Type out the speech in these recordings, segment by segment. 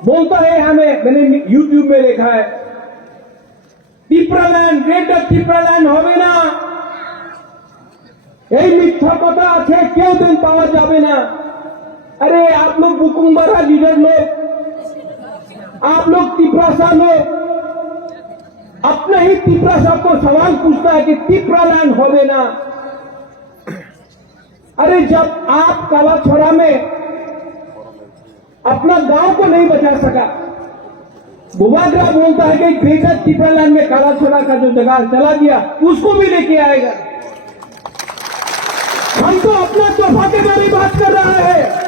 बोलता है हमें, मैंने यूट्यूब में देखा है, टिप्रालैंड, ग्रेटर टिप्रालैंड होवे ना, এই মিথ্যা কথা আছে, কেউ দিন পাওয়া যাবে না। अरे आप लोग बुकुम्बरा लीडर लोग, आप लोग तिपरासा लोग, अपने ही तिपरासा को सवाल पूछता है कि टिप्रालैंड होवे ना। अरे जब आप कालाछोड़ा में अपना गांव को नहीं बचा सका, बुबागरा बोलता है कि ग्रेटर टिप्रालैंड में कालाछोड़ा का जो जगह चला गया उसको भी लेके आएगा। हम तो अपना तोहफा के बारे में बात कर रहा है,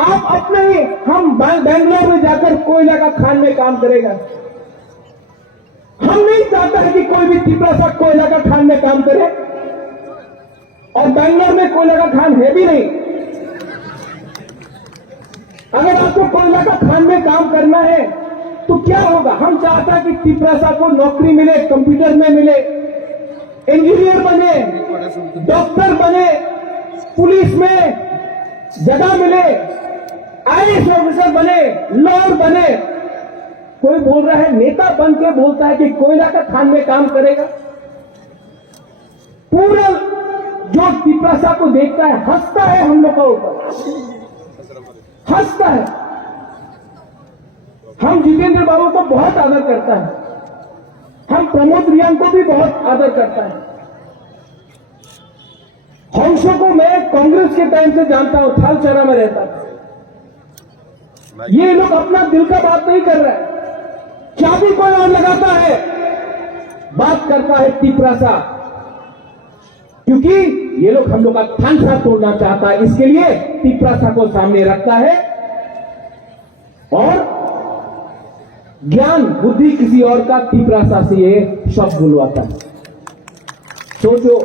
आप अपने ही, हम बेंगलोर में जाकर कोयला का खान में काम करेगा। हम नहीं चाहते हैं कि कोई भी तिपरासा कोयला का खान में काम करे, और बेंगलोर में कोयला का खान है भी नहीं। अगर आपको कोयला का खान में काम करना है तो क्या होगा? हम चाहता है कि तिपरासा को नौकरी मिले, कंप्यूटर में मिले, इंजीनियर बने, डॉक्टर बने, पुलिस में जगह मिले, आईएएस ऑफिसर बने, लॉयर बने। कोई बोल रहा है, नेता बन के बोलता है कि कोयला का खान में काम करेगा। पूरा जो तिपरासा को देखता है हंसता है, हम लोग का ऊपर हंसता है। हम जितेंद्र बाबू को बहुत आदर करता है, हम प्रमोद रियान को भी बहुत आदर करता है। हंसों को मैं कांग्रेस के टाइम से जानता हूं, थालचरा में रहता था। ये लोग अपना दिल का बात नहीं कर रहे, चाबी कोई और लगाता है, बात करता है तिपरासा, क्योंकि ये लोग हम लोग का थानसा तोड़ना चाहता है, इसके लिए तिपरासा को सामने रखता है और ज्ञान बुद्धि किसी और का तिपरासा से ये शब्द बुलवाता है। सोचो